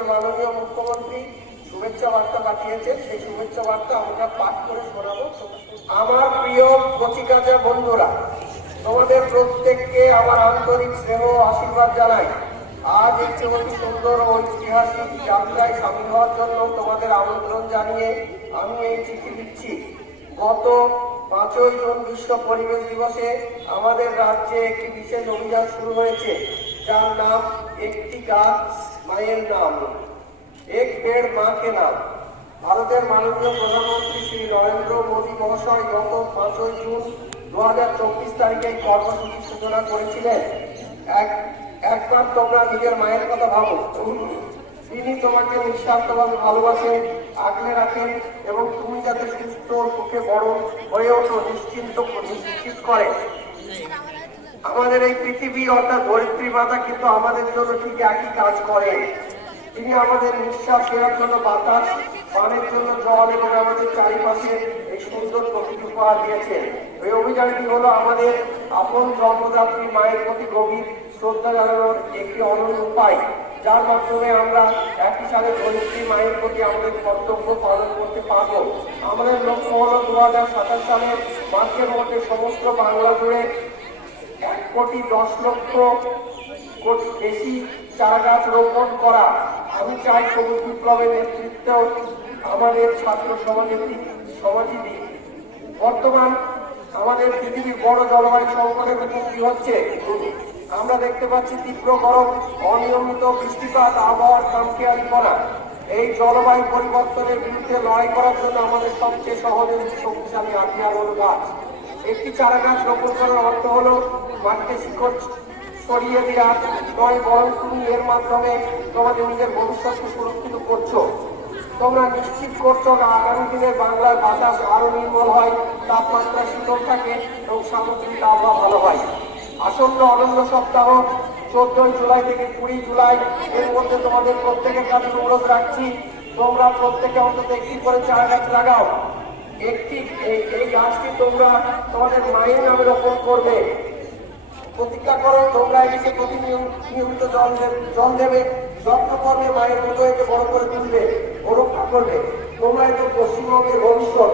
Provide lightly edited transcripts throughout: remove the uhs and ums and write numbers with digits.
আমাদের মাননীয় মুখ্যমন্ত্রী শুভেচ্ছা বার্তা পাঠিয়েছেন, সেই শুভেচ্ছা বার্তা আমরা পাঠ করে শোনাবো। আমার প্রিয় কচিকাঁচা বন্ধুরা, তোমাদের প্রত্যেককে আমার আন্তরিক স্নেহ আশীর্বাদ জানাই। আজ একটি অতি সুন্দর ও ঐতিহাসিক যাত্রায় সামিল হওয়ার জন্য তোমাদের আমন্ত্রণ জানিয়ে আমি এই চিঠি দিচ্ছি। গত 5ই জুন বিশ্ব পরিবেশ দিবসে আমাদের রাজ্যে একটি বিশেষ অভিযান শুরু হয়েছে, যার নাম একটি গাছ মায়ের নাম, এক পেড় মা কে নাম। ভারতের মাননীয় প্রধানমন্ত্রী শ্রী নরেন্দ্র মোদী মহাশয় গত 5ই জুন 2024 তারিখে এই কর্মসূচির সূচনা করেছিলেন। একবার তোমরা নিজের মায়ের কথা ভাবো, তিনি তোমাকে নিঃস্বার্থভাবে ভালোবাসেন, আগলে রাখেন এবং তুমি যাতে সুস্থ সুখে বড় হয়ে ওঠো নিশ্চিত করে। আমাদের এই পৃথিবী অর্থাৎ ধরিত্রী মাতা কিন্তু আমাদের জন্য ঠিক একই কাজ করে। তিনি আমাদের নিঃশ্বাস নেওয়ার জন্য বাতাস, পানের জন্য জল এবং আমাদের চারিপাশে এই সুন্দর প্রকৃতি উপহার দিয়েছেন। এই অভিযানটি হলো আমাদের আপন জন্মদাত্রী মায়ের প্রতি গভীর শ্রদ্ধা জানানোর একটি অনন্য উপায়, যার মাধ্যমে আমরা একই সাথে ধরিত্রী মায়ের প্রতি আমাদের কর্তব্য পালন করতে পারব। আমাদের লক্ষ্য হল 2027 সালের মার্চের মধ্যে সমস্ত বাংলা জুড়ে 1,10,00,000 বেশি চারা গাছ রোপণ করা। আমি চাই সবুজ বিপ্লবের নেতৃত্ব আমাদের ছাত্র সমাজই দিক। বর্তমান আমাদের পৃথিবীর বড় জলবায়ু সংকটের মুখোমুখি হচ্ছে। আমরা দেখতে পাচ্ছি তীব্র গরম, অনিয়মিত বৃষ্টিপাত, আবহাওয়ার খামখেয়ালিপনা। এই জলবায়ু পরিবর্তনের বিরুদ্ধে লড়াই করার জন্য আমাদের সবচেয়ে সহজ এবং শক্তিশালী হাতিয়ার হল গাছ। একটি চারা গাছ রোপণ করার অর্থ হলো মাটিতে শিকড় ছড়িয়ে দেওয়া নয়, বরং তুমি এর মাধ্যমে তোমাদের নিজের ভবিষ্যৎকে সুরক্ষিত করছো। তোমরা নিশ্চিত করছো না আগামী দিনের বাংলার বাতাস আরো নির্মল হয়, তাপমাত্রা শীতল থাকে এবং সামুদ্রিক আবহাওয়া ভালো হয়। আসন্ন অনন্য সপ্তাহ 14ই জুলাই থেকে 20 জুলাই এর মধ্যে তোমাদের প্রত্যেকের কাছে অনুরোধ রাখছি, তোমরা প্রত্যেকে অন্তত একটি করে চারা গাছ লাগাও। এই গাছটি তোমরা তোমাদের মায়ের নামে রোপণ করবে। প্রতিজ্ঞা করো তোমরা এটিকে নিয়মিত জল দেবে, যত্ন করবে, মায়ের মতো একে বড় করে তুলবে ও রক্ষা করবে। তোমরা এতে পশ্চিমবঙ্গের ভবিষ্যৎ।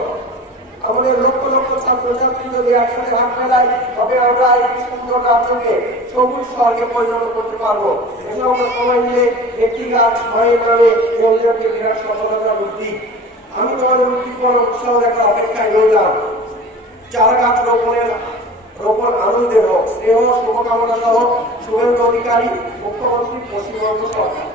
আমাদের লক্ষ লক্ষ ছাত্রছাত্রী যদি একসাথে হাত মেলায়, তবে আমরা একটি সুন্দর রাজ্যকে সবুজ স্বর্গে পরিণত করতে পারবো। এসব আমরা সবাই মিলে একটি গাছ মায়ের নামে অভিযানকে বিরাট সফলতা বুদ্ধি। আমি তোমাদের উদ্দীপন উৎসাহ দেখার অপেক্ষায় রইলাম। চারা গাছ রোপণ আনন্দের হোক, স্নেহ শুভকামনা সহ শুভেন্দু অধিকারী, মুখ্যমন্ত্রী, পশ্চিমবঙ্গ সরকার।